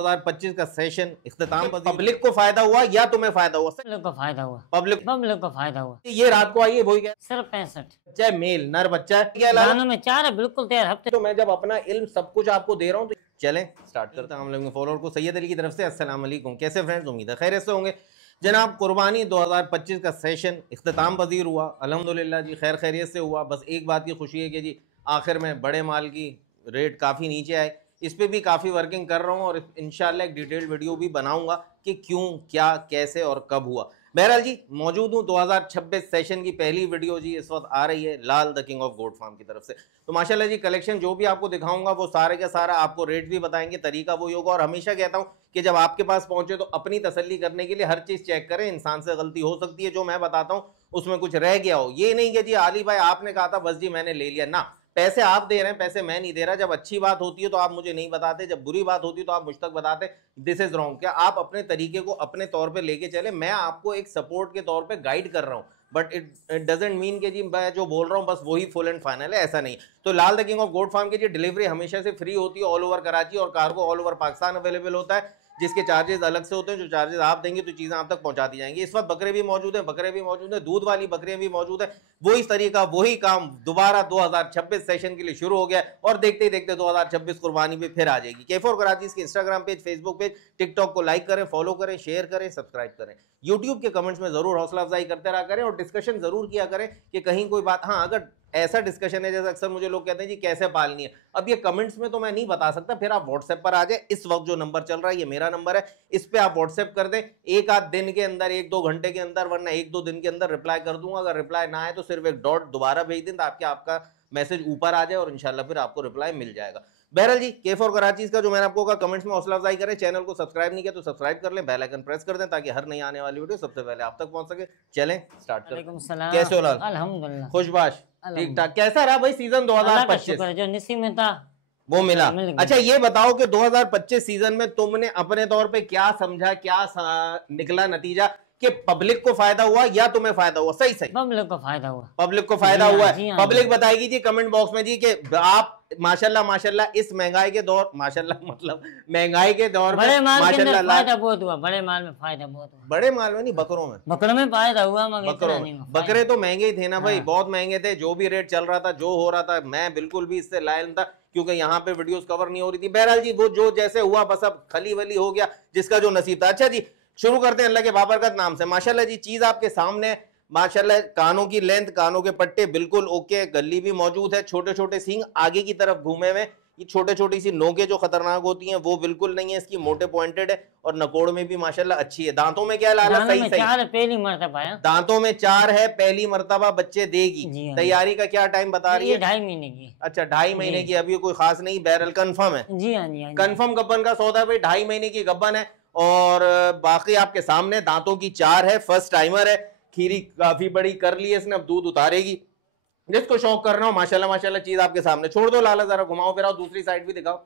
2025 का session इख्तिताम public को फायदा हुआ या तुम्हें फायदा हुआ? पब्लिक को फायदा हुआ, पब्लिक पब्लिक को फायदा हुआ। ये रात को आई है वही क्या सिर्फ 65 बच्चा है, मेल नर बच्चा है क्या लाला? दानों में 4 है, बिल्कुल तैयार हफ्ते। तो मैं जब अपना इल्म सब कुछ आपको दे रहा हूँ तो चलें स्टार्ट करते हैं। हम लोग फॉलोअर को सैयद अली की तरफ से अस्सलाम वालेकुम। कैसे फ्रेंड्स, उम्मीद है खैरियत से होंगे। जनाब कुर्बानी 2025 का सेशन इख्तिताम पजीर हुआ, अल्हम्दुलिल्लाह जी, खैर खैरियत से हुआ। बस एक बात की खुशी है कि जी आखिर में बड़े माल की रेट काफ़ी नीचे आए। इस पर भी काफ़ी वर्किंग कर रहा हूँ और इंशाल्लाह एक डिटेल्ड वीडियो भी बनाऊंगा कि क्यों, क्या, कैसे और कब हुआ। बहरहाल जी मौजूद हूँ 2026 सेशन की पहली वीडियो जी इस वक्त आ रही है Lal the king of goat farm की तरफ से। तो माशाल्लाह जी कलेक्शन जो भी आपको दिखाऊंगा वो सारे का सारा आपको रेट भी बताएंगे, तरीका वही होगा। और हमेशा कहता हूँ कि जब आपके पास पहुंचे तो अपनी तसल्ली करने के लिए हर चीज़ चेक करें। इंसान से गलती हो सकती है, जो मैं बताता हूँ उसमें कुछ रह गया हो। ये नहीं कि जी आली भाई आपने कहा था बस जी मैंने ले लिया ना। पैसे आप दे रहे हैं, पैसे मैं नहीं दे रहा। जब अच्छी बात होती है तो आप मुझे नहीं बताते, जब बुरी बात होती है तो आप मुझ तक बताते दिस इज रॉन्ग। क्या आप अपने तरीके को अपने तौर पे लेके चले, मैं आपको एक सपोर्ट के तौर पे गाइड कर रहा हूँ, बट इट डजंट मीन कि जी मैं जो बोल रहा हूँ बस वही फुल एंड फाइनल है, ऐसा नहीं। तो Lal the king of goat farm की जी डिलीवरी हमेशा से फ्री होती है ऑल ओवर कराची, और cargo all over Pakistan available होता है, जिसके चार्जेस अलग से होते हैं। जो चार्जेस आप देंगे तो चीज़ें आप तक पहुंचा दी जाएंगी। इस वक्त बकरे भी मौजूद है, बकरे भी मौजूद है, दूध वाली बकरियां भी मौजूद है। वही तरीका वही काम दोबारा 2026 सेशन के लिए शुरू हो गया और देखते ही देखते 2026 कुर्बानी पे फिर आ जाएगी। K4 कराची के Instagram page, Facebook page, TikTok को लाइक करें, फॉलो करें, शेयर करें, सब्सक्राइब करें। यूट्यूब के कमेंट्स में जरूर हौसला अफजाई करते रहा करें और डिस्कशन जरूर किया करें कि कहीं कोई बात, हाँ अगर ऐसा डिस्कशन है जैसे अक्सर मुझे लोग कहते हैं जी कैसे पालनी है, अब ये कमेंट्स में तो मैं नहीं बता सकता, फिर आप व्हाट्सएप पर आ जाए। इस वक्त जो नंबर चल रहा है ये मेरा नंबर है, इस पे आप व्हाट्सएप कर दें। एक आध दिन के अंदर, 1-2 घंटे के अंदर, वरना 1-2 दिन के अंदर रिप्लाई कर दूंगा। अगर रिप्लाई ना आए तो सिर्फ एक डॉट दोबारा भेज दें ताकि आपका मैसेज ऊपर आ जाए और इंशाल्लाह फिर आपको रिप्लाई मिल जाएगा। बहरहाल जी K4 कराची का जो मैंने आपको कहा कमेंट्स में हौसला अफजाई करें। चैनल को सब्सक्राइब नहीं किया तो सब्सक्राइब कर लें, बेल आइकन प्रेस कर दें ताकि हर नई आने वाली वीडियो सबसे पहले आप तक पहुंच सके। चलें स्टार्ट करें। कैसे हो लाल? अल्हम्दुलिल्लाह खुशबाश, ठीक ठाक। कैसा रहा भाई सीजन 2025? जो निसी में था वो मिला। अच्छा ये बताओ कि 2025 सीजन में तुमने अपने तौर पे क्या समझा, क्या निकला नतीजा कि पब्लिक को फायदा हुआ या तुम्हें फायदा हुआ? सही सही पब्लिक को फायदा हुआ, पब्लिक को फायदा हुआ है। पब्लिक बताएगी जी कमेंट बॉक्स में जी कि आप माशाल्लाह माशाल्लाह इस महंगाई के दौर, माशाल्लाह मतलब महंगाई के दौर में माशाल्लाह फायदा बहुत हुआ। बड़े माल में फायदा बहुत हुआ। बड़े माल में नहीं, बकरों में, बकरों में फायदा हुआ। बकरों में बकरे तो महंगे ही थे ना भाई, बहुत महंगे थे। जो भी रेट चल रहा था, जो हो रहा था, मैं बिल्कुल भी इससे लायल था क्योंकि यहाँ पे वीडियोस कवर नहीं हो रही थी। बहरहाल जी वो जो जैसे हुआ बस अब खली वली हो गया, जिसका जो नसीब था। अच्छा जी शुरू करते हैं अल्लाह के बाबरकत नाम से। माशाल्लाह जी चीज आपके सामने, माशाल्लाह कानों की लेंथ, कानों के पट्टे बिल्कुल ओके, गली भी मौजूद है, छोटे छोटे सींग आगे की तरफ घूमे हुए, ये छोटे छोटी सी नोके जो खतरनाक होती हैं वो बिल्कुल नहीं है इसकी, मोटे पॉइंटेड है और नकोड़ में भी माशाल्लाह अच्छी है। दांतों में क्या लाला? सही सही, पहली मर्तबा है, दांतों में 4 है, पहली मर्तबा बच्चे देगी। तैयारी का क्या टाइम बता रही है? 2.5 महीने की। अच्छा 2.5 महीने की, अभी कोई खास नहीं, बैरल कंफर्म है? जी हाँ जी, कंफर्म गब्बन का सौदा भाई, 2.5 महीने की गब्बन है और बाकी आपके सामने दांतों की 4 है, फर्स्ट टाइमर है, खीरी काफी बड़ी कर ली है इसने, अब दूध उतारेगी। जिसको शौक करना हो माशाल्लाह माशाल्लाह चीज आपके सामने। छोड़ दो लाला, जरा घुमाओ फिराओ, दूसरी साइड भी दिखाओ।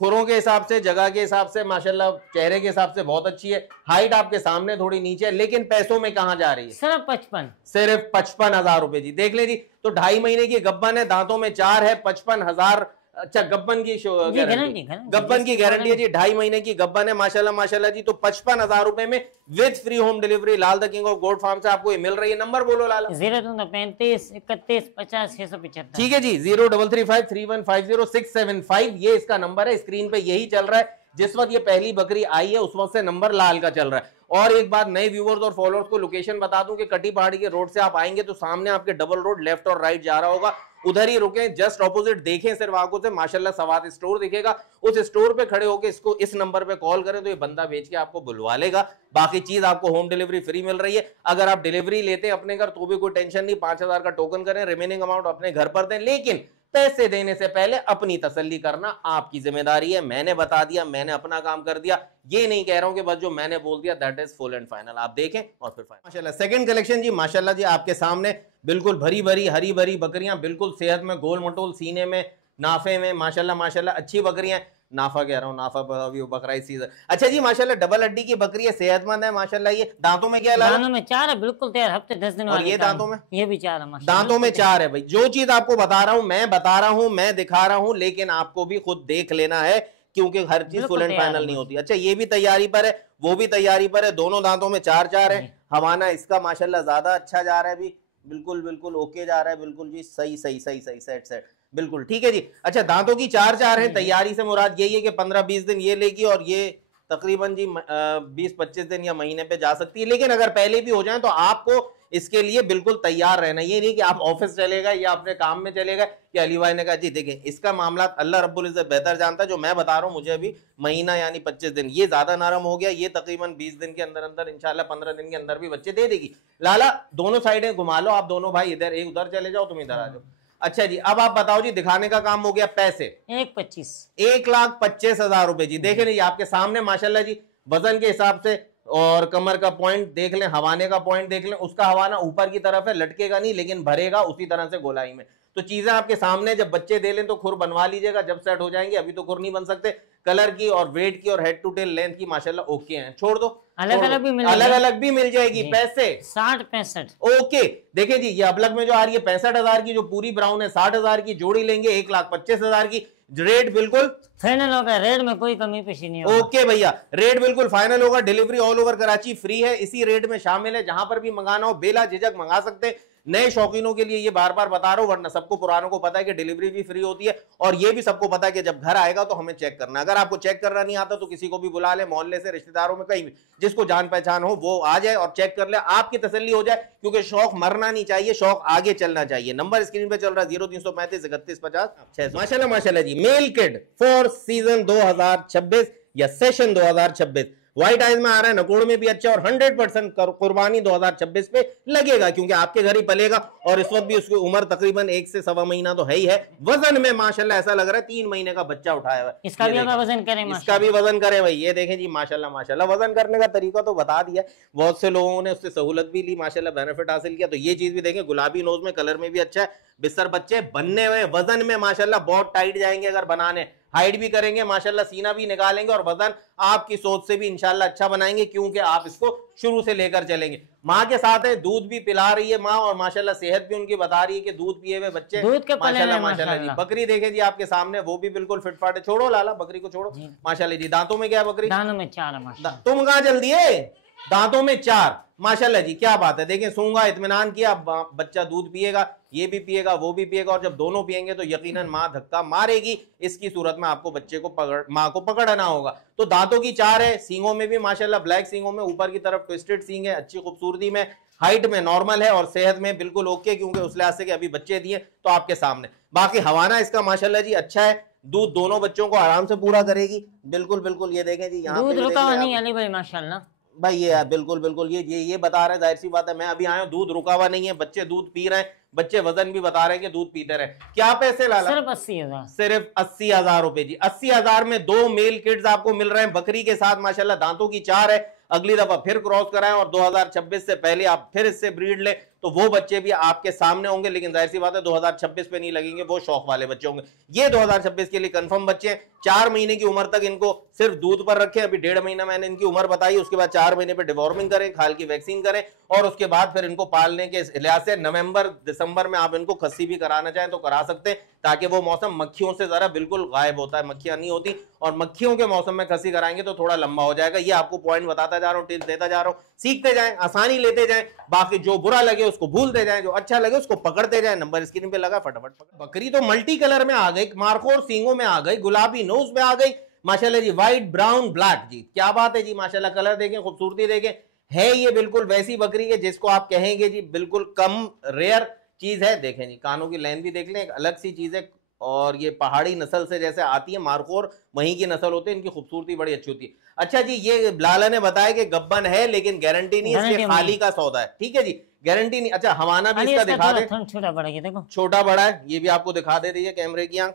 खुरों के हिसाब से, जगह के हिसाब से, माशाल्लाह चेहरे के हिसाब से बहुत अच्छी है। हाइट आपके सामने थोड़ी नीचे है, लेकिन पैसों में कहां जा रही है? सिर्फ 55, सिर्फ 55,000 रुपए जी। देख ले जी, तो 2.5 महीने की गब्बन है, दांतों में 4 है, 55,000। अच्छा गब्बन की गारंटी, गब्बन की गारंटी है जी, 2.5 महीने की गब्बन है माशाल्लाह माशाल्लाह जी। तो 55,000 रुपए में with free home delivery Lal the king of goat farm से आपको ये मिल रही है। नंबर बोलो लाला। 035 31 50 675। ठीक है जी, 03353150 ये इसका नंबर है। स्क्रीन पे यही चल रहा है। जिस वक्त ये पहली बकरी आई है उस वक्त से नंबर लाल का चल रहा है। और एक बात नए व्यूअर्स और फॉलोअर्स को लोकेशन बता दूं कि कटी पहाड़ी के रोड से आप आएंगे तो सामने आपके डबल रोड लेफ्ट और राइट जा रहा होगा, उधर ही रुके, जस्ट ऑपोजिट देखें सिर्फ आंखों से, माशाल्लाह सवाद स्टोर दिखेगा। उस स्टोर पे खड़े होकर इसको इस नंबर पे कॉल करें तो ये बंदा बेच के आपको बुलवा लेगा। बाकी चीज आपको होम डिलीवरी फ्री मिल रही है। अगर आप डिलीवरी लेते हैं अपने घर तो भी कोई टेंशन नहीं, 5,000 का टोकन करें, रिमेनिंग अमाउंट अपने घर पर दें, लेकिन पैसे देने से पहले अपनी तसल्ली करना आपकी जिम्मेदारी है। मैंने बता दिया, मैंने अपना काम कर दिया, ये नहीं कह रहा हूं कि बस जो मैंने बोल दिया that is full and final. आप देखें और फिर फाइनल। माशाल्लाह सेकंड कलेक्शन जी, माशाल्लाह जी आपके सामने बिल्कुल भरी भरी हरी भरी बकरियां, बिल्कुल सेहत में, गोल मटोल, सीने में, नाफे में, माशाल्लाह माशाल्लाह अच्छी बकरियां। नाफा कह रहा हूँ, नाफा अभी बकरा इसी सीजन। अच्छा जी माशाल्लाह डबल हड्डी की बकरी है, सेहतमंद है माशाल्लाह। ये दांतों में क्या है? दांतों में 4 है, बिल्कुल तैयार, हफ्ते 10 दिन। और ये दांतों में? ये भी 4 है, दांतों में 4 है भाई। जो चीज आपको बता रहा हूं, मैं बता रहा हूं, मैं दिखा रहा हूं, लेकिन आपको भी खुद देख लेना है क्योंकि हर चीज बिल्कुल फुल एंड तैयार फाइनल है नहीं माशाल्लाह। होती। अच्छा ये भी तैयारी पर है, वो भी तैयारी पर है, दोनों दांतों में 4-4 है। जी। हवाना इसका माशाल्लाह ज्यादा अच्छा जा रहा है भी, बिल्कुल बिल्कुल ओके जा रहा है, बिल्कुल जी सही सही सही सही सेट सेट बिल्कुल ठीक है जी। अच्छा दांतों की 4-4 है, जी। तैयारी से मुराद यही है कि 15-20 दिन ये लेगी और ये तकरीबन जी 20-25 दिन या महीने पे जा सकती है। लेकिन अगर पहले भी हो जाए तो आपको इसके लिए बिल्कुल तैयार रहना। ये नहीं कि आप ऑफिस चले गए या अपने काम में चले गए कि अली भाई ने कहा जी देखें इसका मामला अल्लाह रब्बुल इज्जत बेहतर जानता है, जो मैं बता रहा हूं मुझे अभी महीना यानी 25 दिन, ये ज्यादा नरम हो गया, ये तकरीबन 20 दिन के अंदर अंदर इंशाल्लाह 15 दिन के अंदर भी बच्चे दे देगी। लाला दोनों साइडें घुमा लो आप दोनों भाई, इधर एक उधर चले जाओ तुम इधर आ जाओ। अच्छा जी अब आप बताओ जी, दिखाने का काम हो गया। पैसे 1,25,000 1,25,000 रुपए जी। देखे नहीं आपके सामने माशाल्लाह जी, वजन के हिसाब से और कमर का पॉइंट देख लें, हवाने का पॉइंट देख लें, उसका हवाना ऊपर की तरफ है, लटकेगा नहीं लेकिन भरेगा उसी तरह से गोलाई में। तो चीजें आपके सामने, जब बच्चे दे लें तो खुर बनवा लीजिएगा जब सेट हो जाएंगे, अभी तो खुर नहीं बन सकते। कलर की और वेट की और हेड टू टेल लेंथ की माशाल्लाह ओके हैं, छोड़ दो अलग अलग भी मिल अलग अलग भी मिल जाएगी। जी। पैसे 60-65 ओके देखिए जी, ये अबलग में जो आ रही है 65,000 की, जो पूरी ब्राउन है 60,000 की, जोड़ी लेंगे 1,25,000 की। रेट बिल्कुल फाइनल होगा, रेट में कोई कमी पेशी नहीं होगा। ओके भैया, रेट बिल्कुल फाइनल होगा। Delivery all over Karachi free है, इसी रेट में शामिल है। जहां पर भी मंगाना हो बेला झिझक मंगा सकते हैं। नए शौकीनों के लिए ये बार बार बता रहा हूं, वरना सबको पुरानों को पता है कि डिलीवरी भी फ्री होती है। और ये भी सबको पता है कि जब घर आएगा तो हमें चेक करना। अगर आपको चेक करना नहीं आता तो किसी को भी बुला ले, मोहल्ले से, रिश्तेदारों में, कहीं भी जिसको जान पहचान हो वो आ जाए और चेक कर ले, आपकी तसल्ली हो जाए। क्योंकि शौक मरना नहीं चाहिए, शौक आगे चलना चाहिए। नंबर स्क्रीन पे चल रहा है 0335 31 50 600। माशाल्लाह माशाल्लाह जी, मेल किड फॉर सीजन 2026 या सेशन 2026 व्हाइट आइज में आ रहा है, नकोड़ में भी अच्छा, और 100% कुर्बानी 2026 पे लगेगा क्योंकि आपके घर ही पलेगा। और इस वक्त भी उसकी उम्र तकरीबन 1 से सवा महीना तो है ही है। वजन में माशाल्लाह ऐसा लग रहा है 3 महीने का बच्चा उठाया हुआ है। इसका ये भी देखें, अगर वजन करें इसका माशाल्लाह। भी वजन करें भाई, ये देखें जी माशाल्लाह माशाल्लाह। वजन करने का तरीका तो बता दिया, बहुत से लोगों ने उससे सहूलत भी ली, माशाल्लाह बेनिफिट हासिल किया। तो ये चीज भी देखें, गुलाबी नोज में, कलर में भी अच्छा है। बिस्तर बच्चे बनने हुए, वजन में माशाल्लाह बहुत टाइट जाएंगे अगर बनाने, हाइट भी करेंगे माशाल्लाह, सीना भी निकालेंगे और वजन आपकी सोच से भी इंशाल्लाह अच्छा बनाएंगे क्योंकि आप इसको शुरू से लेकर चलेंगे। माँ के साथ है, दूध भी पिला रही है माँ, और माशाल्लाह सेहत भी उनकी बता रही है कि दूध पिए हुए बच्चे दूध के पले माशाल्लाह में माशाल्लाह जी। माशाल्लाह। बकरी देखे जी आपके सामने, वो भी बिल्कुल फिटफाट है। छोड़ो लाला बकरी को, छोड़ो जी। माशाल्लाह जी। दांतों में क्या है बकरी? दानों में 4 है माशाल्लाह। तुम कहां जल दिए? दांतों में 4 माशाल्लाह जी, क्या बात है। देखें सूंगा, इत्मीनान किया, बच्चा दूध पिएगा, ये भी पिएगा वो भी पिएगा, और जब दोनों पिएंगे तो यकीनन मां धक्का मारेगी। इसकी सूरत में आपको बच्चे को मां को पकड़ना होगा। तो दांतों की 4 है, सींगों में भी माशाल्लाह ब्लैक सींगों में, ऊपर की तरफ ट्विस्टेड सींग है, अच्छी खूबसूरती में, हाइट में नॉर्मल है और सेहत में बिल्कुल ओके, क्योंकि उस लिहाज से कि अभी बच्चे दिए तो आपके सामने। बाकी हवाना इसका माशाल्लाह जी अच्छा है, दूध दोनों बच्चों को आराम से पूरा करेगी। बिल्कुल बिल्कुल, ये देखें जी यहाँ दूध पे रुका हुआ नहीं अली भाई माशाल्लाह भाई, ये बिल्कुल बिल्कुल ये बता रहे हैं, जाहिर सी बात है। मैं अभी आया हूं, दूध रुका हुआ नहीं है, बच्चे दूध पी रहे हैं, बच्चे वजन भी बता रहे हैं कि दूध पीते रहे। क्या पैसे लाला? सिर्फ 80,000। सिर्फ 80,000 रुपए जी। 80,000 में 2 मेल किड्स आपको मिल रहे हैं बकरी के साथ माशाल्लाह। दांतों की 4 है, अगली दफा फिर क्रॉस कराएं और 2026 से पहले आप फिर इससे ब्रीड ले तो वो बच्चे भी आपके सामने होंगे। लेकिन जाहिर सी बात है 2026 पे नहीं लगेंगे, वो शौक वाले बच्चे होंगे। ये 2026 के लिए कंफर्म बच्चे हैं। 4 महीने की उम्र तक इनको सिर्फ दूध पर रखें, अभी 1.5 महीना मैंने इनकी उम्र बताई, उसके बाद 4 महीने पे डिवॉर्मिंग करें, खाल की वैक्सीन करें, और उसके बाद फिर इनको पालने के लिहाज से नवंबर दिसंबर में आप इनको खस्सी भी कराना चाहें तो करा सकते हैं, ताकि वो मौसम मक्खियों से जरा बिल्कुल गायब होता है, मक्खियां नहीं होती, और मक्खियों के मौसम में खस्सी कराएंगे तो थोड़ा लंबा हो जाएगा। ये आपको पॉइंट बताता जा रहा हूं, टिप्स देता जा रहा हूं, सीखते जाएं, आसानी लेते जाएं। बाकी जो बुरा लगे उसको भूलते जाएं, जो अच्छा लगे उसको पकड़ते जाएं। नंबर स्क्रीन पे लगा, फटाफट पकड़। बकरी तो मल्टी कलर में आ गई, मारखोर सींगों में आ गई, गुलाबी नोज में आ गई माशाल्लाह जी, व्हाइट ब्राउन ब्लैक जी, क्या बात है जी माशाल्लाह। कलर देखें, खूबसूरती देखें, है ये बिल्कुल वैसी बकरी है जिसको आप कहेंगे जी बिल्कुल कम रेयर चीज है। देखें जी, कानों की लाइन भी देख लें, एक अलग सी चीज है, और ये पहाड़ी नस्ल से जैसे आती है, मारखोर वहीं की नस्ल होती है, इनकी खूबसूरती बड़ी अच्छी होती है। अच्छा जी, ये लाला ने बताया कि गब्बन है लेकिन गारंटी नहीं, इसलिए खाली का सौदा है, ठीक है जी, गारंटी नहीं। अच्छा हवाना भी इसका दिखा दे, छोटा बड़ा है, देखो छोटा बड़ा है, ये भी आपको दिखा दे रही है कैमरे की आंख।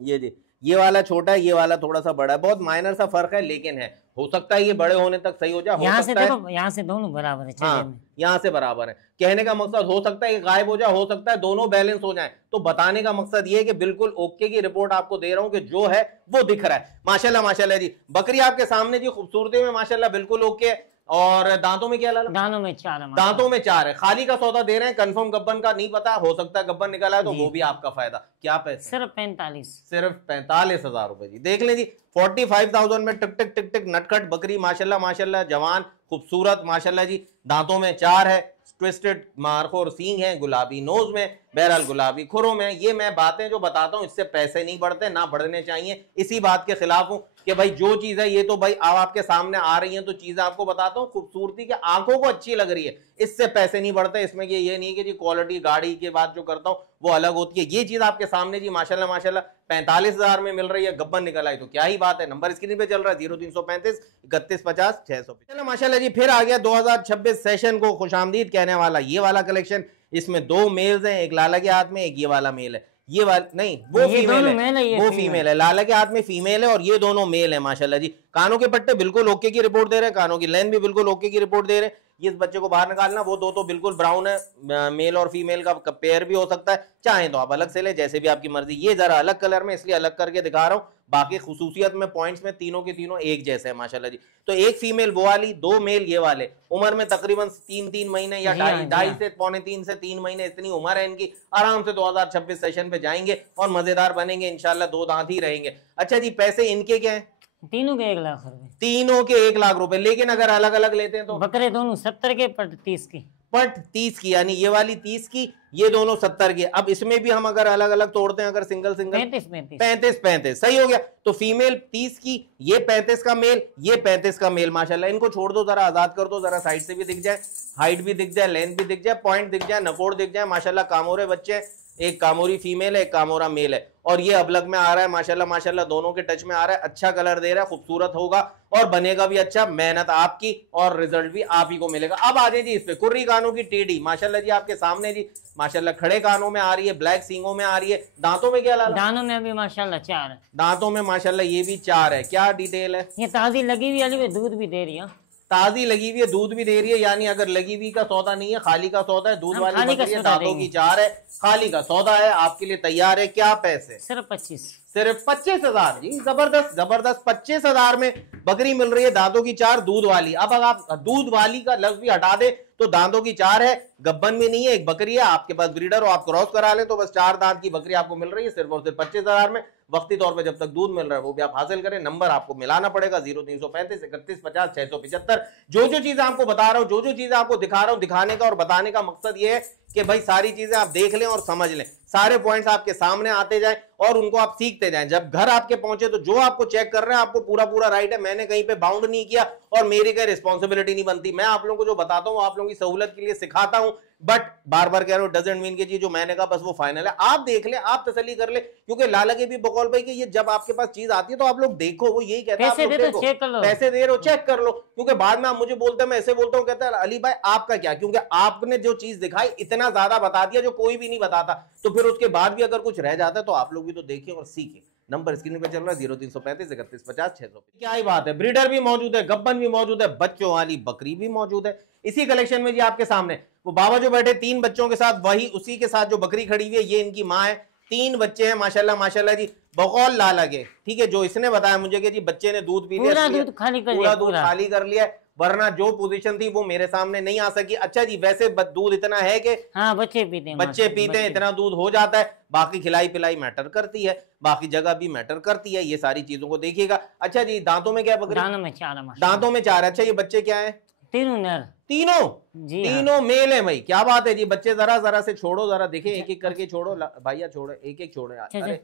ये जी, ये वाला छोटा है, ये वाला थोड़ा सा बड़ा है, बहुत माइनर सा फर्क है, लेकिन है, हो सकता है ये बड़े होने तक सही हो जाए, यहाँ से देखो, यहाँ से दोनों बराबर है। हाँ, यहाँ से बराबर है। कहने का मकसद, हो सकता है ये गायब हो जाए, हो सकता है दोनों बैलेंस हो जाए। तो बताने का मकसद ये है कि बिल्कुल ओके की रिपोर्ट आपको दे रहा हूं कि जो है वो दिख रहा है। माशाल्लाह माशाल्लाह जी, बकरी आपके सामने जी, खूबसूरती में माशाल्लाह बिल्कुल ओके है। और दांतों में क्या लाला? दानों में 4 है माशाल्लाह। दांतों में 4 है। खाली का सौदा दे रहे हैं, कंफर्म गब्बन का नहीं पता, हो सकता है गब्बन निकला है तो जी। वो भी आपका फायदा। क्या पैसे? सिर्फ 45। सिर्फ 45,000 रुपए जी। देख लें जी, 45,000 में टिक टिक टिक टिक नटखट बकरी माशाल्लाह माशाल्लाह, जवान खूबसूरत माशाल्लाह जी। दांतों में 4 है, ट्विस्टेड मारखोर सींग है, गुलाबी नोज में, बहरहाल गुलाबी खुरों में। ये मैं बातें जो बताता हूँ इससे पैसे नहीं बढ़ते, ना बढ़ने चाहिए। इसी बात के खिलाफ हूँ कि भाई जो चीज है ये तो भाई अब आपके सामने आ रही है तो चीजें आपको बताता हूँ, खूबसूरती के आंखों को अच्छी लग रही है, इससे पैसे नहीं बढ़ते। इसमें ये नहीं कि जी क्वालिटी गाड़ी की बात जो करता हूँ वो अलग होती है। ये चीज आपके सामने जी माशाल्लाह माशाल्लाह 45,000 में मिल रही है, गब्बन निकल आई तो क्या ही बात है। नंबर स्क्रीन पे चल रहा है 0335 3150 600। चलो माशाल्लाह जी, फिर आ गया 2026 सेशन को खुशामदीद कहने वाला ये वाला कलेक्शन। इसमें 2 मेल्स हैं, एक लाला के हाथ में, एक ये वाला मेल है। ये वाला नहीं, वो फीमेल है, वो फीमेल है। लाला के हाथ में फीमेल है और ये दोनों मेल है माशाल्लाह जी। कानों के पट्टे बिल्कुल ओके की रिपोर्ट दे रहे हैं, कानों की लेंथ भी बिल्कुल ओके की रिपोर्ट दे रहे हैं। ये इस बच्चे को बाहर निकालना, वो दो तो बिल्कुल ब्राउन है, मेल और फीमेल का पेयर भी हो सकता है, चाहे तो आप अलग से ले, जैसे भी आपकी मर्जी। ये जरा अलग कलर में इसलिए अलग करके दिखा रहा हूँ, बाकी खुसूसियत में पॉइंट्स में तीनों के तीनों एक जैसे हैं माशाल्लाह जी। तो एक फीमेल वो वाली, 2 मेल ये वाले। उम्र में तकरीबन 3 महीने या ढाई से पौने 3 से 3 महीने, इतनी उम्र है इनकी। आराम से 2026 सेशन पे जाएंगे और मजेदार बनेंगे इंशाल्लाह, 2 दांत ही रहेंगे। अच्छा जी, पैसे इनके क्या है? तीनों के 1 लाख रुपए। तीनों के 1 लाख रुपए, लेकिन अगर अलग अलग लेते हैं तो? बकरे दोनों 70 के, पट 30 की। पट 30 की, यानी ये वाली 30 की, ये दोनों 70 की। अब इसमें भी हम अगर अलग अलग तोड़ते हैं, अगर सिंगल 35 सही हो गया। तो फीमेल 30 की, ये 35 का मेल, ये 35 का मेल माशाल्लाह। इनको छोड़ दो, जरा आजाद कर दो, जरा साइड से भी दिख जाए, हाइट भी दिख जाए, लेंथ भी दिख जाए, पॉइंट दिख जाए, नकोड़ दिख जाए माशाल्लाह। कामोरे बच्चे, एक कामोरी फीमेल है, एक कामोरा मेल है। और ये अबलग में आ रहा है माशाल्लाह माशाल्लाह, दोनों के टच में आ रहा है। अच्छा कलर दे रहा है, खूबसूरत होगा और बनेगा भी अच्छा। मेहनत आपकी और रिजल्ट भी आप ही को मिलेगा। अब आ जाए जी इस पे, कुर्री कानों की टेढ़ी माशाल्लाह जी, आपके सामने जी माशाल्लाह। खड़े कानों में आ रही है, ब्लैक सींगों में आ रही है। दांतों में क्या लाला? दानों में भी माशाल्लाह 4 है। दांतों में माशाल्लाह ये भी 4 है। क्या डिटेल है? ये ताजी लगी हुई वाली दूध भी दे रही है। ताजी लगी हुई है, दूध भी दे रही है, यानी अगर लगी हुई का सौदा नहीं है, खाली का सौदा है। दूध वाली बकरी है, दांतों की 4 है, खाली का सौदा है, आपके लिए तैयार है। क्या पैसे? सिर्फ 25। सिर्फ 25,000 जी। जबरदस्त जबरदस्त, 25,000 में बकरी मिल रही है, दांतों की 4, दूध वाली। अब अगर आप दूध वाली का लफ्ज भी हटा दे तो दांतों की 4 है, गब्बन भी नहीं है, एक बकरी है। आपके पास ब्रीडर हो, आप क्रॉस करा ले तो बस 4 दांत की बकरी आपको मिल रही है सिर्फ और सिर्फ 25,000 में। वक्ती तौर पे जब तक दूध मिल रहा है वो भी आप हासिल करें। नंबर आपको मिलाना पड़ेगा 0335 3150 675। जो चीजें आपको बता रहा हूं, जो चीजें आपको दिखा रहा हूं, दिखाने का और बताने का मकसद ये है कि भाई सारी चीजें आप देख लें और समझ लें, सारे पॉइंट्स आपके सामने आते जाएं और उनको आप सीखते जाएं। जब घर आपके पहुंचे तो जो आपको चेक कर रहे हैं, आपको पूरा पूरा राइट है। मैंने कहीं पे बाउंड नहीं किया और मेरी कोई रिस्पॉन्सिबिलिटी नहीं बनती। मैं आप लोगों को जो बताता हूं आप लोगों की सहूलत के लिए सिखाता हूं, बट बार बार कह रहा हूं डजंट मीन कि जी जो मैंने कहा बस वो फाइनल है। आप देख ले, आप तसल्ली कर ले, क्योंकि लाला के भी बकौल भाई कि ये जब आपके पास चीज आती है तो आप लोग देखो, वो यही कहता है पैसे दे दो, चेक कर लो, पैसे दे रहे हो चेक कर लो। क्योंकि बाद में आप मुझे बोलते हैं, मैं ऐसे बोलता हूं, कहता है अली भाई आपका क्या, क्योंकि आपने जो चीज दिखाई इतना ज्यादा बता दिया जो कोई भी नहीं बताता, तो फिर उसके बाद भी अगर कुछ रह जाता है तो आप लोग भी तो देखिए और सीखें। नंबर स्क्रीन पे चल रहा है 0335 3150 600। क्या ही बात है, ब्रीडर भी मौजूद है, गब्बन भी मौजूद है, बच्चों वाली बकरी भी मौजूद है इसी कलेक्शन में जी। आपके सामने वो बाबा जो बैठे 3 बच्चों के साथ, वही उसी के साथ जो बकरी खड़ी हुई है, ये इनकी माँ है। 3 बच्चे हैं माशाल्लाह माशाल्लाह जी, बकौल लाला के। ठीक है, जो इसने बताया मुझे कि जी बच्चे ने दूध पी लिया, पूरा दूध खाली कर लिया, पूरा दूध खाली कर लिया, वरना जो पोजीशन थी वो मेरे सामने नहीं आ सकी। अच्छा जी, वैसे दूध इतना है कि हाँ बच्चे पीते हैं, इतना दूध हो जाता है। बाकी खिलाई पिलाई मैटर करती है, बाकी जगह भी मैटर करती है, ये सारी चीजों को देखिएगा। अच्छा जी, दांतों में क्या बकरी? दांतों में 4 है। दांतों में 4। अच्छा, ये बच्चे क्या है? तीनों नर। तीनों मेल है भाई। क्या बात है जी। बच्चे जरा से छोड़ो, जरा देखें, एक एक करके छोड़ो भैया, छोड़ो एक एक छोड़ो यार। अरे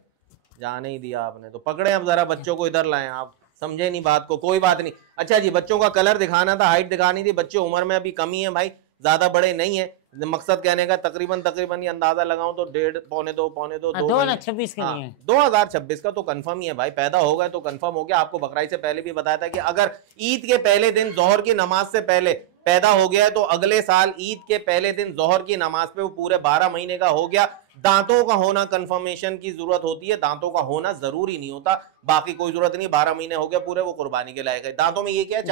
जाने ही दिया आपने तो, पकड़े अब जरा बच्चों को इधर लाएं। आप समझे नहीं बात को, कोई बात नहीं। अच्छा जी, बच्चों का कलर दिखाना था, हाइट दिखानी थी। बच्चे उम्र में अभी कमी है भाई, ज्यादा बड़े नहीं है। मकसद कहने का तकरीबन ये अंदाजा लगाऊं तो 1.5 पौने 2 2026 के लिए 2026 का तो कंफर्म ही है भाई। पैदा हो गए तो कंफर्म हो गया। आपको बकराईद से पहले भी बताया था कि अगर ईद के पहले दिन जोहर की नमाज से पहले पैदा हो गया है तो अगले साल ईद के पहले दिन जोहर की नमाज पे वो पूरे 12 महीने का हो गया। दांतों का होना कंफर्मेशन की जरूरत होती है, दांतों का होना जरूरी नहीं होता, बाकी कोई जरूरत नहीं। 12 महीने हो गया पूरे, वो कुर्बानी के लायक है। दांतों में ये क्या है?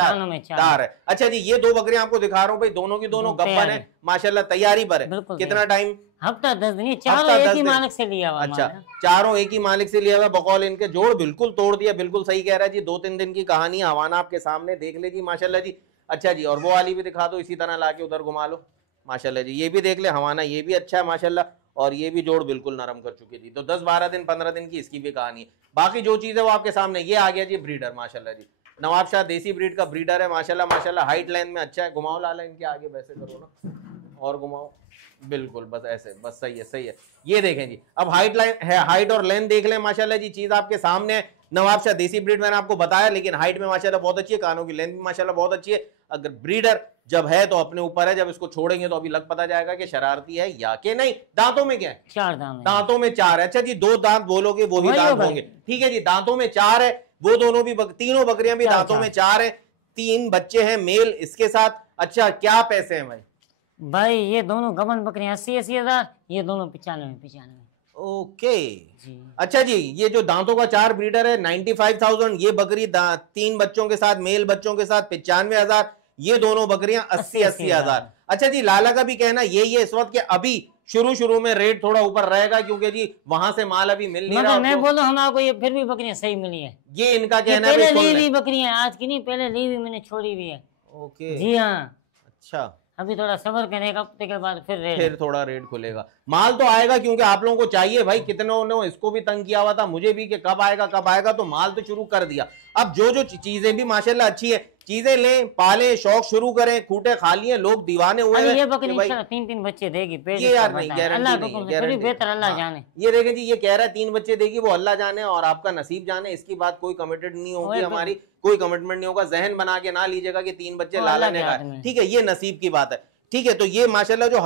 4 है। अच्छा जी, ये 2 बकरियां आपको दिखा रहा हूं भाई, दोनों की दोनों गब्बन है माशाल्लाह, तैयारी पर है। कितना टाइम? हफ्ता 10 दिन। चारों एक ही मालिक से लिया हुआ। अच्छा, चारों एक ही मालिक से लिया हुआ। बकौल इनके जोड़ बिल्कुल तोड़ दिया, बिल्कुल सही कह रहा है जी। 2-3 दिन की कहानी, हवाना आपके सामने देख ले जी माशाल्लाह जी। अच्छा जी, और वो वाली भी दिखा दो, इसी तरह लाके उधर घुमा लो माशाल्लाह जी। ये भी देख ले हवाना, ये भी अच्छा है माशाल्लाह, और ये भी जोड़ बिल्कुल नरम कर चुकी थी। तो 10-12 दिन 15 दिन की इसकी भी कहानी है। बाकी जो चीज़ है वो आपके सामने। ये आ गया जी ब्रीडर माशाल्लाह जी, नवाब शाह देसी ब्रीड का ब्रीडर है माशाल्लाह माशाल्लाह। हाइट लाइन में अच्छा है। घुमाओ लाला इनके आगे, वैसे करो ना और घुमाओ, बिल्कुल बस ऐसे, बस सही है सही है। ये देखें जी, अब हाइट लाइन है, हाइट और लेंथ देख लें माशाल्लाह जी, चीज़ आपके सामने है। नवाब शाह देसी ब्रीड मैंने आपको बताया, लेकिन हाइट में माशाल्लाह बहुत अच्छी है, कानों की लेंथ भी माशाल्लाह बहुत अच्छी है। अगर ब्रीडर जब है तो अपने ऊपर है, जब इसको छोड़ेंगे तो अभी लग पता जाएगा कि शरारती है या कि नहीं। दांतों में क्या है? 4 दांत। दांतों में 4 है। अच्छा जी, 2 दांत बोलोगे वो ही दांत होंगे, ठीक है जी। दांतों में 4 है, वो दोनों भी तीनों बकरियां भी दांतों में 4 है। 3 बच्चे हैं मेल इसके साथ। अच्छा, क्या पैसे हैं भाई? भाई ये दोनों गबन बकरियां 80-80 हजार, ये दोनों 95-95। ओके जी। अच्छा जी, ये जो दांतों का 4 ब्रीडर है 95,000, ये बकरी 3 बच्चों के साथ, मेल बच्चों के साथ 95,000, ये दोनों बकरियां 80-80 हजार। अच्छा जी, लाला का भी कहना यही है इस वक्त कि अभी शुरू में रेट थोड़ा ऊपर रहेगा, क्योंकि जी वहां से माल अभी मिल नहीं रहा। मैं बोलूं हमारे ये फिर भी बकरियां सही मिली है, ये इनका कहना है। पहले ली हुई बकरियां, आज की नहीं, पहले ली हुई मैंने, छोड़ी हुई है। ओके जी हाँ। अच्छा, अभी थोड़ा सब्र करेगा, हफ्ते के बाद फिर थोड़ा रेट खुलेगा। माल तो आएगा, क्योंकि आप लोगों को चाहिए भाई। कितनों ने इसको भी तंग किया हुआ था, मुझे भी, कि कब आएगा, तो माल तो शुरू कर दिया। अब जो चीजें भी माशाल्लाह अच्छी है, चीजें लें, पाले, शौक शुरू करें। खूटे खाली हैं, लोग दीवाने हुए हैं। ये बकरी 3-3 बच्चे देगी, ये यार नहीं, गारंटी बेहतर अल्लाह जाने। ये देखें जी, ये कह रहा है 3 बच्चे देगी, वो अल्लाह जाने और आपका नसीब जाने। इसकी बात कोई कमिटेड नहीं होगी, हमारी कोई कमिटमेंट नहीं होगा। जहन बना के ना लीजिएगा कि 3 बच्चे लाला ने कहा, ठीक है, ये नसीब की बात है, ठीक है। तो ये माशाल्लाह जो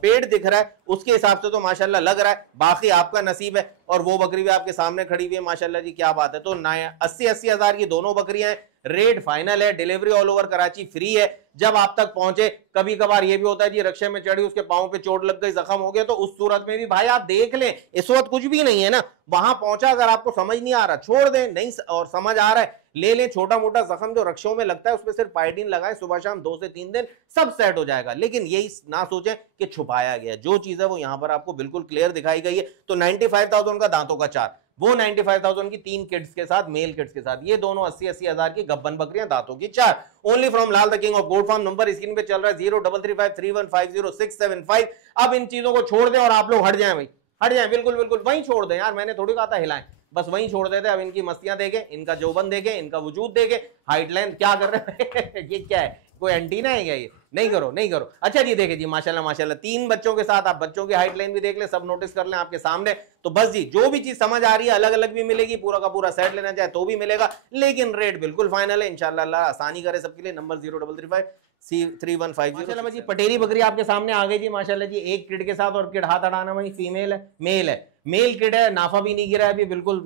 पेड़ दिख रहा है उसके हिसाब से तो माशाल्लाह लग रहा है, बाकी आपका नसीब है। और वो बकरी भी आपके सामने खड़ी हुई है माशाल्लाह जी, क्या बात है। तो 80-80 हजार की दोनों बकरियां हैं। रेट फाइनल है, delivery all over Karachi free है, जब आप तक पहुंचे। कभी कभार ये भी होता है जी, रिक्शे में चढ़ी, उसके पांव पे चोट लग गई, जख्म हो गया, तो उस सूरत में भी भाई आप देख लें, इस वक्त कुछ भी नहीं है ना, वहां पहुंचा, अगर आपको समझ नहीं आ रहा छोड़ दें, नहीं और समझ आ रहा है ले लें। छोटा मोटा जख्म जो रिक्शों में लगता है उसमें सिर्फ पाइडिन लगाएं, सुबह शाम 2 से 3 दिन सब सेट हो जाएगा। लेकिन यही ना सोचें कि छुपाया गया, जो चीज है वो यहां पर आपको बिल्कुल क्लियर दिखाई गई है। तो 95,000 का दांतों का 4, वो 95,000 की 3 किड्स के साथ, मेल किड्स के साथ, ये दोनों 80-80 हजार की गब्बन बकरियां दांतों की 4, only from Lal the king of goat farm. Number screen पे चल रहा है 03353150,675। अब इन चीजों को छोड़ दें और आप लोग हट जाएं भाई, हट जाएं, बिल्कुल बिल्कुल वहीं छोड़ दें यार, मैंने थोड़ी कहा था हिलाएं, बस वहीं छोड़ देते। अब इनकी मस्तियां देखें, इनका जोबन देखें, इनका वजूद देखें, हाइट लेंथ क्या कर रहे हैं ये क्या है, कोई एंटीना है क्या ये? नहीं करो नहीं करो। अच्छा जी, देखे जी माशाल्लाह माशाल्लाह 3 बच्चों के साथ, आप बच्चों की हाइट लाइन भी देख ले, सब नोटिस कर लें आपके सामने। तो बस जी, जो भी चीज समझ आ रही है अलग अलग भी मिलेगी, पूरा का पूरा सेट लेना चाहे तो भी मिलेगा, लेकिन रेट बिल्कुल फाइनल है। इंशाल्लाह अल्लाह आसानी करे सबके लिए। Number 0335C3150। माशाल्लाह जी, पटेरी बकरी आपके सामने आ गई जी माशाल्लाह जी, एक किड के साथ, और किड हाथ हटाना भाई, फीमेल है, मेल है, मेल किड है, नाफा भी नहीं गिरा है अभी, बिल्कुल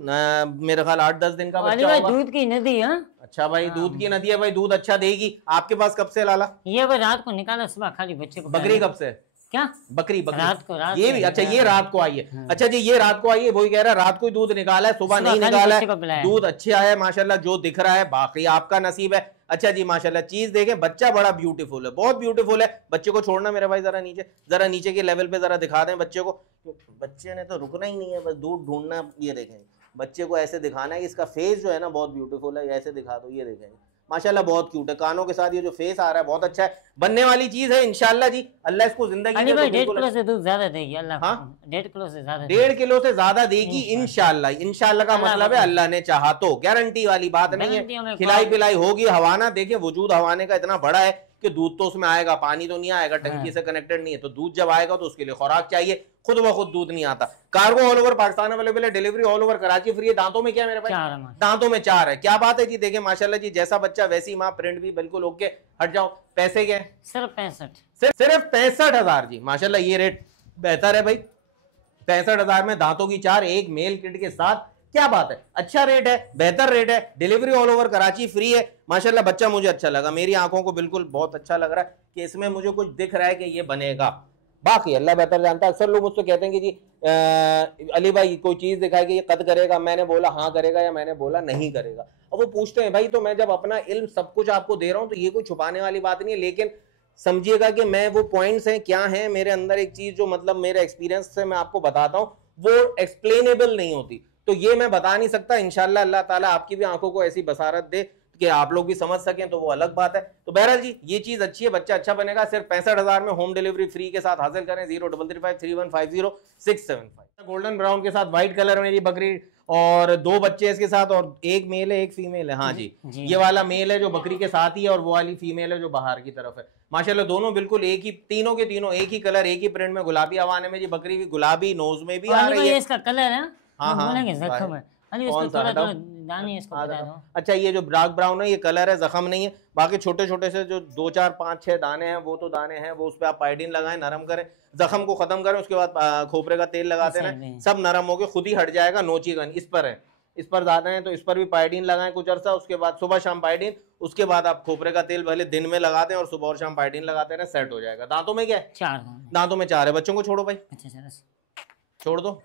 मेरे ख्याल 8-10 दिन का बच्चा होगा। दूध की नदी है। अच्छा भाई, दूध की नदी है भाई, दूध अच्छा देगी। आपके पास कब से लाला? ये भाई रात को निकाला, सुबह खाली बच्चे को। बकरी कब से? क्या बकरी रात को, ये भी अच्छा, ये रात को आई है। अच्छा जी, ये रात को आई है, वही कह रहा है रात को ही दूध निकाला है, सुबह नहीं निकाला है। दूध अच्छे आया है माशाल्लाह, जो दिख रहा है, बाकी आपका नसीब है। अच्छा जी माशाल्लाह, चीज देखें, बच्चा बड़ा ब्यूटीफुल है, बहुत ब्यूटीफुल है। बच्चे को छोड़ना मेरे भाई, जरा नीचे के लेवल पे जरा दिखा दें बच्चे को। बच्चे ने तो रुकना ही नहीं है, बस दूध ढूंढना। ये देखें, बच्चे को ऐसे दिखाना है कि इसका फेस जो है ना बहुत ब्यूटीफुल है, ऐसे दिखा दो। ये देखें माशाल्लाह बहुत क्यूट है, कानों के साथ ये जो फेस आ रहा है बहुत अच्छा है, बनने वाली चीज है इंशाल्लाह जी। अल्लाह इसको जिंदगी में 1.5 किलो से दूध ज्यादा देगी अल्लाह। हाँ, 1.5 किलो से ज्यादा, 1.5 किलो से ज्यादा देगी इंशाल्लाह। इंशाल्लाह का मतलब है अल्लाह ने चाहा तो, गारंटी वाली बात नहीं है। खिलाई पिलाई होगी, हवाना देखिए, वजूद हवाने का इतना बड़ा है कि दूध तो उसमें आएगा, पानी तो नहीं आएगा, टंकी से कनेक्टेड नहीं है। तो दूध जब आएगा तो उसके लिए खुराक चाहिए, खुद ब खुद दूध नहीं आता। Cargo all over Pakistan available है, delivery all over Karachi free है। दांतों में क्या है मेरे भाई? दांतों में 4 है। क्या बात है जी, देखें माशाल्लाह जी, जैसा बच्चा वैसी माँ, प्रिंट भी बिल्कुल ओके। हट जाओ, पैसे क्या है? सिर्फ 65, सिर्फ 65,000 जी माशाल्लाह। ये रेट बेहतर है भाई, 65,000 में दांतों की 4, एक मेल किट के साथ। क्या बात है, अच्छा रेट है, बेहतर रेट है। Delivery all over Karachi free है माशाल्लाह। बच्चा मुझे अच्छा लगा, मेरी आंखों को बिल्कुल बहुत अच्छा लग रहा है कि इसमें मुझे कुछ दिख रहा है कि ये बनेगा। बाकी अल्लाह बेहतर जानता है। अक्सर लोग मुझसे कहते हैं कि जी अली भाई कोई चीज दिखाए कि ये कद करेगा, मैंने बोला हाँ करेगा या मैंने बोला नहीं करेगा। अब वो पूछते हैं भाई, तो मैं जब अपना इल्म सब कुछ आपको दे रहा हूं तो ये कोई छुपाने वाली बात नहीं है, लेकिन समझिएगा कि मैं वो पॉइंट्स हैं क्या हैं मेरे अंदर, एक चीज जो मतलब मेरे एक्सपीरियंस से मैं आपको बताता हूँ, वो एक्सप्लेनेबल नहीं होती, तो ये मैं बता नहीं सकता। इंशाल्लाह अल्लाह ताला आपकी भी आंखों को ऐसी बसारत दे कि आप लोग भी समझ सकें तो वो अलग बात है। तो बहरहाल जी ये चीज अच्छी है, बच्चा अच्छा बनेगा। सिर्फ 65,000 में होम डिलीवरी फ्री के साथ हासिल करें। 03353150 गोल्डन ब्राउन के साथ व्हाइट कलर में ये बकरी, और 2 बच्चे इसके साथ, और एक मेल है एक फीमेल है। हाँ जी, ये वाला मेल है जो बकरी के साथ ही है, और वो वाली फीमेल है जो बाहर की तरफ है। माशाल्लाह दोनों बिल्कुल एक ही, तीनों के तीनों एक ही कलर, एक ही प्रिंट में, गुलाबी हवाने में। ये बकरी भी गुलाबी नोज में भी आ रही है। इसका कलर है। हाँ हाँ, जख्म है। कौन सा? दानी इसको बता दो। अच्छा, ये जो डार्क ब्राउन है ये कलर है, जख्म नहीं है। बाकी छोटे छोटे से जो 2 4 5 6 दाने हैं वो तो दाने हैं, वो उस पर आप पाइडिन लगाएं, नरम करें, जख्म को खत्म करें, उसके बाद खोपरे का तेल लगाते हैं, सब नरम होके खुद ही हट जाएगा। नोची गन इस पर है, इस पर ज्यादा है तो इस पर भी पाइडिन लगाएं कुछ अरसा, उसके बाद सुबह शाम पाइडिन, उसके बाद आप खोपरे का तेल पहले दिन में लगाते हैं और सुबह और शाम पाइडिन लगाते हैं, सेट हो जाएगा। दांतों में क्या है? 4 दांतों में 4 है। बच्चों को छोड़ो भाई। अच्छा छोड़ दो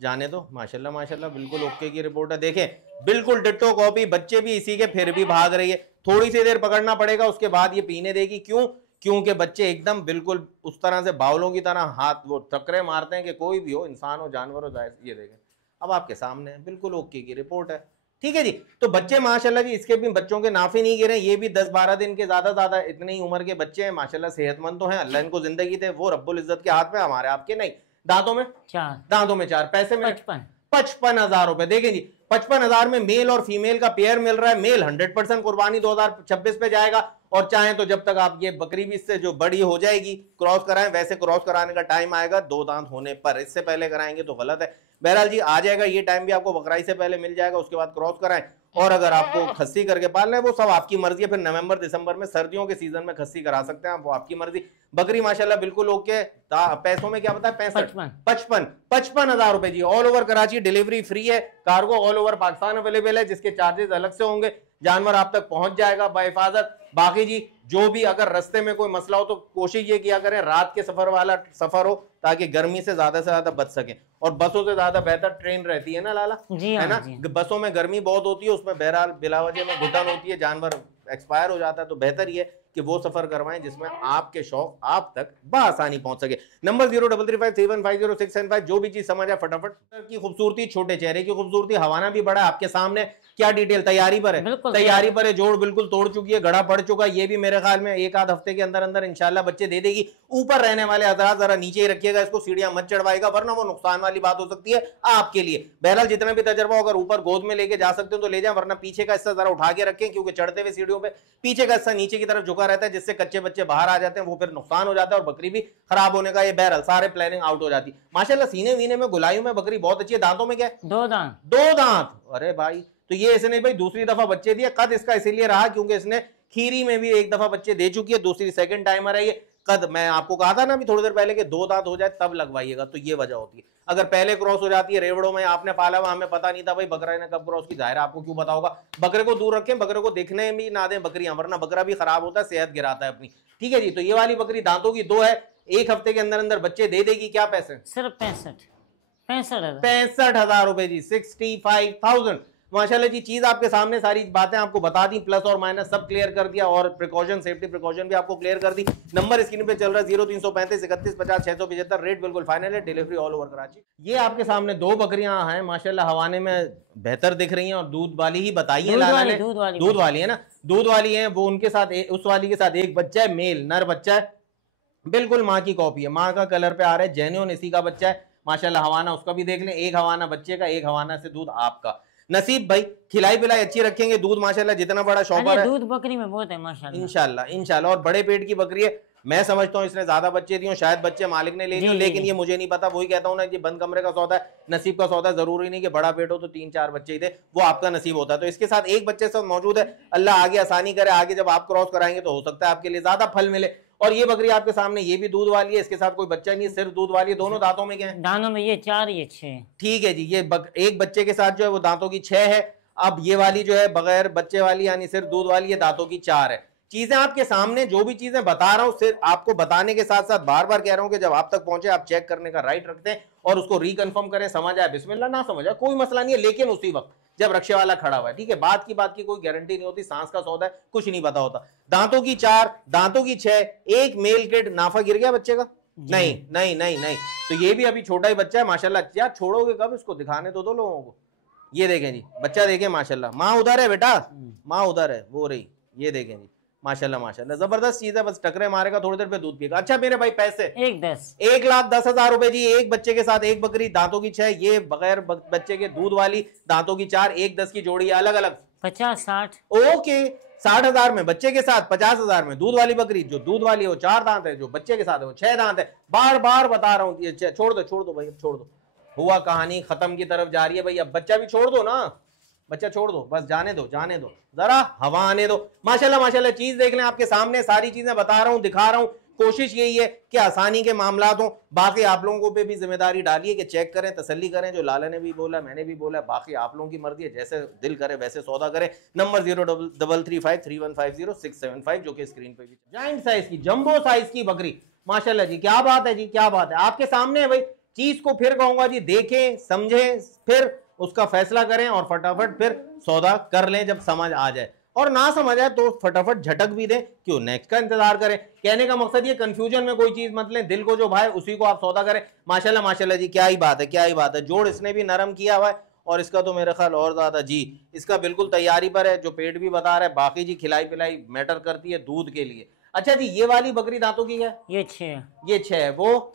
जाने दो। माशाल्लाह माशाल्लाह बिल्कुल ओके की रिपोर्ट है। देखें बिल्कुल डिट्टो कॉपी, बच्चे भी इसी के, फिर भी भाग रही है। थोड़ी सी देर पकड़ना पड़ेगा, उसके बाद ये पीने देगी। क्यों? क्योंकि बच्चे एकदम बिल्कुल उस तरह से बावलों की तरह हाथ वो टकरे मारते हैं कि कोई भी हो, इंसान हो जानवर हो जाए। ये देखें अब आपके सामने है, बिल्कुल ओके की रिपोर्ट है। ठीक है जी। तो बच्चे माशाल्लाह जी, इसके भी बच्चों के नाफे नहीं गिरे। ये भी 10-12 दिन के ज्यादा इतनी ही उम्र के बच्चे हैं। माशाल्लाह सेहतमंद तो हैं, अल्लाह इनको जिंदगी दे, वो रब्बुल इज्जत के हाथ में, हमारे आपके नहीं। दांतों में 4, दांतों में 4, पैसे में 55,000 रुपए। देखें जी 55,000 में मेल और फीमेल का पेयर मिल रहा है। मेल 100% कुर्बानी 2026 पे जाएगा, और चाहें तो जब तक आप ये बकरी भी इससे जो बड़ी हो जाएगी क्रॉस कराएं, वैसे क्रॉस कराने का टाइम आएगा 2 दांत होने पर। इससे पहले कराएंगे तो गलत है। बहरहाल जी आ जाएगा ये टाइम भी, आपको बकराई से पहले मिल जाएगा, उसके बाद क्रॉस कराएं। और अगर आपको खस्सी करके पालना है वो सब आपकी मर्जी है। फिर नवंबर दिसंबर में सर्दियों के सीजन में खस्सी करा सकते हैं आप, वो आपकी मर्जी। बकरी माशाल्लाह बिल्कुल ओके। पैसों में क्या पता है? 55,000 रुपए जी। All over Karachi delivery free है, cargo all over Pakistan available है, जिसके चार्जेस अलग से होंगे। जानवर आप तक पहुंच जाएगा बाहिफाजत। बाकी जी जो भी अगर रास्ते में कोई मसला हो तो कोशिश ये किया करें रात के सफर वाला सफर हो, ताकि गर्मी से ज्यादा बच सके। और बसों से ज्यादा बेहतर ट्रेन रहती है ना लाला जी, है ना जी। बसों में गर्मी बहुत होती है, उसमें बहरहाल बिलावजह में घुटन होती है, जानवर एक्सपायर हो जाता है। तो बेहतर ये कि वो सफर करवाएं जिसमें आपके शौक आप तक बआसानी पहुंच सके। नंबर 0335315065। जो भी चीज समझ है फटाफट। की खूबसूरती, छोटे चेहरे की खूबसूरती, हवाना भी बड़ा है आपके सामने। क्या डिटेल तैयारी पर है? तैयारी पर है। जोड़ बिल्कुल तोड़ चुकी है, गड़ा पड़ चुका है। ये भी मेरे ख्याल में 1 आध हफ्ते के अंदर अंदर इंशाल्लाह बच्चे दे देगी। ऊपर रहने वाले हजरात जरा नीचे ही रखिएगा इसको, सीढ़ियां मत चढ़वाएगा, वरना वो नुकसान वाली बात हो सकती है आपके लिए। बहरहाल जितना भी तजर्बा अगर ऊपर गोद में लेके जा सकते हो तो ले जाए, वरना पीछे का हिस्सा जरा उठा के रखें, क्योंकि चढ़ते हुए सीढ़ियों पे पीछे का हिस्सा नीचे की तरफ झुका रहता है, जिससे कच्चे बच्चे बाहर आ जाते हैं, वो फिर नुकसान हो जाता है और बकरी भी खराब होने का ये बहरहाल सारे प्लानिंग आउट हो जाती है। माशाल्लाह सीने वीने में गुलाइयों में बकरी बहुत अच्छी है। दांतों में क्या है? 2 दांत। 2 दांत। अरे भाई तो ये इसने भाई दूसरी दफा बच्चे दिए। कद इसका इसीलिए रहा क्योंकि इसने खीरी में भी 1 दफा बच्चे दे चुकी है, दूसरी सेकंड टाइमर है ये। कद मैं आपको कहा था ना अभी थोड़ी देर पहले कि 2 दांत हो जाए तब लगवाइएगा, तो ये वजह होती है। अगर पहले क्रॉस हो जाती है, रेवड़ों में आपने पाला हुआ, हमें पता नहीं था भाई बकरा ने कब क्रॉस की, जाहिर आपको क्यों पता होगा। बकरे को दूर रखें, बकरे को देखने भी ना दें बकरियां, वरना बकरा भी खराब होता है, सेहत गिराता है अपनी। ठीक है जी। तो ये वाली बकरी दांतों की 2 है, 1 हफ्ते के अंदर अंदर बच्चे दे देगी। क्या पैसे? सिर्फ 65,000 रुपए जी। 65,000। माशाल्लाह जी चीज आपके सामने, सारी बातें आपको बता दी, प्लस और माइनस सब क्लियर कर दिया, और प्रिकॉशन सेफ्टी प्रिकॉशन भी आपको क्लियर कर दी। नंबर स्क्रीन पे चल रहा है 0335 31 50 675। रेट बिल्कुल फाइनल है, डिलीवरी ऑल ओवर कराची। ये आपके सामने 2 बकरियां हैं माशाल्लाह, हवाने में बेहतर दिख रही हैं, और दूध वाली ही बताई है लाला ने। दूध वाली है ना, दूध वाली है वो। उनके साथ उस वाली के साथ एक बच्चा है, मेल नर बच्चा है, बिल्कुल माँ की कॉपी है, माँ का कलर पे आ रहा है, जेन्युइन इसी का बच्चा है माशाल्लाह। हवाना उसका भी देख लें, एक हवाना बच्चे का, एक हवाना से दूध आपका। नसीब भाई खिलाई पिलाई अच्छी रखेंगे, दूध माशाल्लाह जितना बड़ा शौपर है, दूध बकरी में बहुत है माशाल्लाह, इंशाल्लाह। और बड़े पेट की बकरी है। मैं समझता हूँ इसने ज्यादा बच्चे दिए, शायद बच्चे मालिक ने ले लिए, लेकिन ये मुझे नहीं पता। वही कहता हूँ ना, ये बंद कमरे का सौदा है, नसीब का सौदा। जरूरी नहीं कि बड़ा पेट हो तो 3-4 बच्चे ही थे, वो आपका नसीब होता है। तो इसके साथ एक बच्चे साथ मौजूद है, अल्लाह आगे आसानी करे, आगे जब आप क्रॉस कराएंगे तो हो सकता है आपके लिए ज्यादा फल मिले। और ये बकरी आपके सामने, ये भी दूध वाली है, इसके साथ कोई बच्चा नहीं है, सिर्फ दूध वाली है। दोनों दांतों में क्या है? दांतों में ये 4, ये 6। ठीक है जी। ये एक बच्चे के साथ जो है वो दांतों की 6 है। अब ये वाली जो है बगैर बच्चे वाली यानी सिर्फ दूध वाली है, दांतों की 4 है। चीजें आपके सामने, जो भी चीजें बता रहा हूं सिर्फ आपको बताने के साथ साथ बार बार कह रहा हूं कि जब आप तक पहुंचे आप चेक करने का राइट रखते हैं और उसको रिकन्फर्म करें। समझ आए बिस्मिल्लाह, ना समझ आए कोई मसला नहीं है, लेकिन उसी वक्त जब रक्षे वाला खड़ा हुआ है, ठीक है। बात की कोई गारंटी नहीं होती, सांस का सौदा है, कुछ नहीं पता होता। दांतों की 4, दांतों की 6, एक मेल किड। नाफा गिर गया बच्चे का? नहीं। तो ये भी अभी छोटा ही बच्चा है माशाल्लाह। यार छोड़ोगे कब इसको? दिखाने तो दो लोगों को। ये देखें जी, बच्चा देखें माशाल्लाह, माँ उधर है बेटा, माँ उधर है, वो रही, ये देखें जी माशाल्लाह माशाल्लाह, जबरदस्त चीज है, बस टकरे मारेगा थोड़ी देर पे दूध पिएगा। अच्छा मेरे भाई पैसे 1,10,000 1,10,000 रुपए जी, एक बच्चे के साथ एक बकरी, दांतों की 6, ये बगैर बच्चे के दूध वाली, दांतों की 4, 1,10 की जोड़ी है, अलग अलग 50-60 ओके। 60,000 में बच्चे के साथ, 50,000 में दूध वाली बकरी। जो दूध वाली है वो 4 दांत है, जो बच्चे के साथ है वो 6 दांत है। बार बार बता रहा हूँ, ये छोड़ दो भाई, अब छोड़ दो, हुआ कहानी खत्म की तरफ जा रही है भाई, अब बच्चा भी छोड़ दो ना, बच्चा छोड़ दो, बस जाने दो जरा हवा आने दो। माशाल्लाह माशाल्लाह, चीज देख लें आपके सामने, सारी चीजें बता रहा हूँ, दिखा रहा हूँ। कोशिश यही है कि आसानी के मामलात हो, बाकी आप लोगों पे भी जिम्मेदारी डालिए कि चेक करें, तसल्ली करें, जो लाला ने भी बोला, मैंने भी बोला, बाकी आप लोगों की मर्जी है, जैसे दिल करे वैसे सौदा करें। नंबर 03353150675 जो कि स्क्रीन पे भी, जाइंट साइज की, जंबो साइज की बकरी, माशाल्लाह जी, क्या बात है जी, क्या बात है, आपके सामने है भाई। चीज को फिर कहूंगा जी, देखें समझें, फिर उसका फैसला करें और फटाफट फिर सौदा कर लें जब समझ आ जाए, और ना समझ आए तो फटाफट झटक भी दें, क्यों नेक्स्ट का इंतजार करें। कहने का मकसद ये, कंफ्यूजन में कोई चीज मत लें, दिल को जो भाई उसी को आप सौदा करें। माशाल्लाह माशाल्लाह जी, क्या ही बात है, क्या ही बात है। जोड़ इसने भी नरम किया हुआ है, और इसका तो मेरा ख्याल और ज्यादा जी, इसका बिल्कुल तैयारी पर है, जो पेट भी बता रहा है। बाकी जी खिलाई पिलाई मैटर करती है दूध के लिए। अच्छा जी, ये वाली बकरी दांतों की है, ये 6 ये 6 है, वो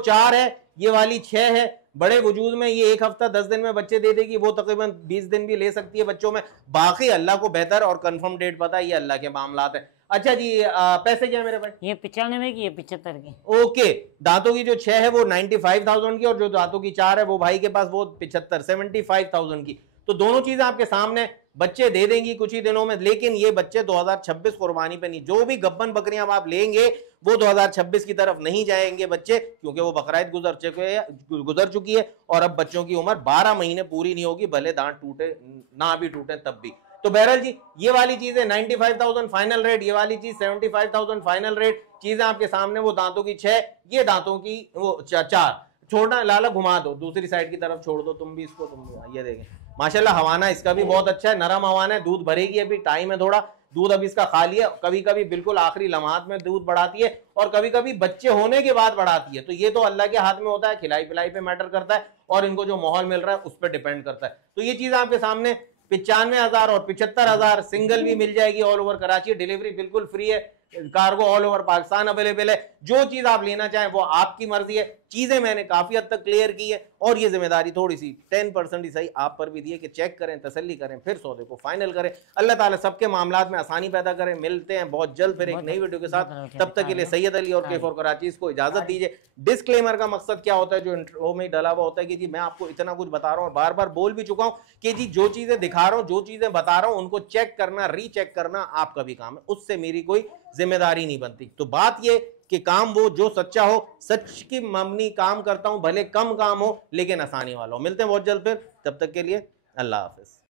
4 है, ये वाली 6 है। बड़े वजूद में ये 1 हफ्ता 10 दिन में बच्चे दे देगी, वो तकरीबन 20 दिन भी ले सकती है बच्चों में। बाकी अल्लाह को बेहतर और कंफर्म डेट पता है, ये अल्लाह के मामलात है। अच्छा जी, पैसे क्या है मेरे भाई? ये 95 की, ये 75 की। ओके, दांतों की जो 6 है वो 95,000 की, और जो दांतों की 4 है वो भाई के पास वो 75,000 की। तो दोनों चीजें आपके सामने, बच्चे दे देंगी कुछ ही दिनों में, लेकिन ये बच्चे 2026 कुर्बानी पे नहीं। जो भी गब्बन बकरियां आप लेंगे वो 2026 की तरफ नहीं जाएंगे बच्चे, क्योंकि वो बकराईद गुजर चुकी है, और अब बच्चों की उम्र 12 महीने पूरी नहीं होगी, भले दांत टूटे ना भी टूटे तब भी। तो बहरहाल जी, ये वाली चीज है 95,000 फाइनल रेट, ये वाली चीज 75,000 फाइनल रेट। चीजें आपके सामने, वो दांतों की 6, ये दांतों की वो 4। छोड़ना लाला, घुमा दो दूसरी साइड की तरफ, छोड़ दो तुम भी इसको, तुम भी। ये देखें माशाल्लाह, हवाना इसका भी बहुत अच्छा है, नरम हवाना है, दूध भरेगी, अभी टाइम है थोड़ा, दूध अभी इसका खाली है। कभी कभी बिल्कुल आखिरी लम्हात में दूध बढ़ाती है, और कभी कभी बच्चे होने के बाद बढ़ाती है। तो ये तो अल्लाह के हाथ में होता है, खिलाई पिलाई पे मैटर करता है, और इनको जो माहौल मिल रहा है उस पर डिपेंड करता है। तो ये चीज आपके सामने 95,000 और 75,000 सिंगल भी मिल जाएगी ऑल ओवर कराची, डिलीवरी बिल्कुल फ्री है, cargo all over Pakistan available है। जो चीज आप लेना चाहें वो आपकी मर्जी है। चीजें मैंने काफी हद तक क्लियर की है, और ये जिम्मेदारी थोड़ी सी 10% ही सही आप पर भी दी है कि चेक करें, तसल्ली करें, फिर सौदे को फाइनल करें। अल्लाह ताला सबके मामलात में आसानी पैदा करें। मिलते हैं बहुत जल्द फिर एक नई वीडियो के साथ, तब तक के लिए सैयद अली और K4 कराची को इजाजत दीजिए। डिस्क्लेमर का मकसद क्या होता है, जो इंट्रो में डला हुआ होता है कि जी मैं आपको इतना कुछ बता रहा हूँ, और बार बार बोल भी चुका हूँ कि जी जो चीजें दिखा रहा हूँ, जो चीजें बता रहा हूँ, उनको चेक करना, रीचेक करना आपका भी काम है, उससे मेरी कोई जिम्मेदारी नहीं बनती। तो बात ये कि काम वो जो सच्चा हो, सच की मबनी काम करता हूं, भले कम काम हो लेकिन आसानी वाला हो। मिलते हैं बहुत जल्द फिर, तब तक के लिए अल्लाह हाफिज।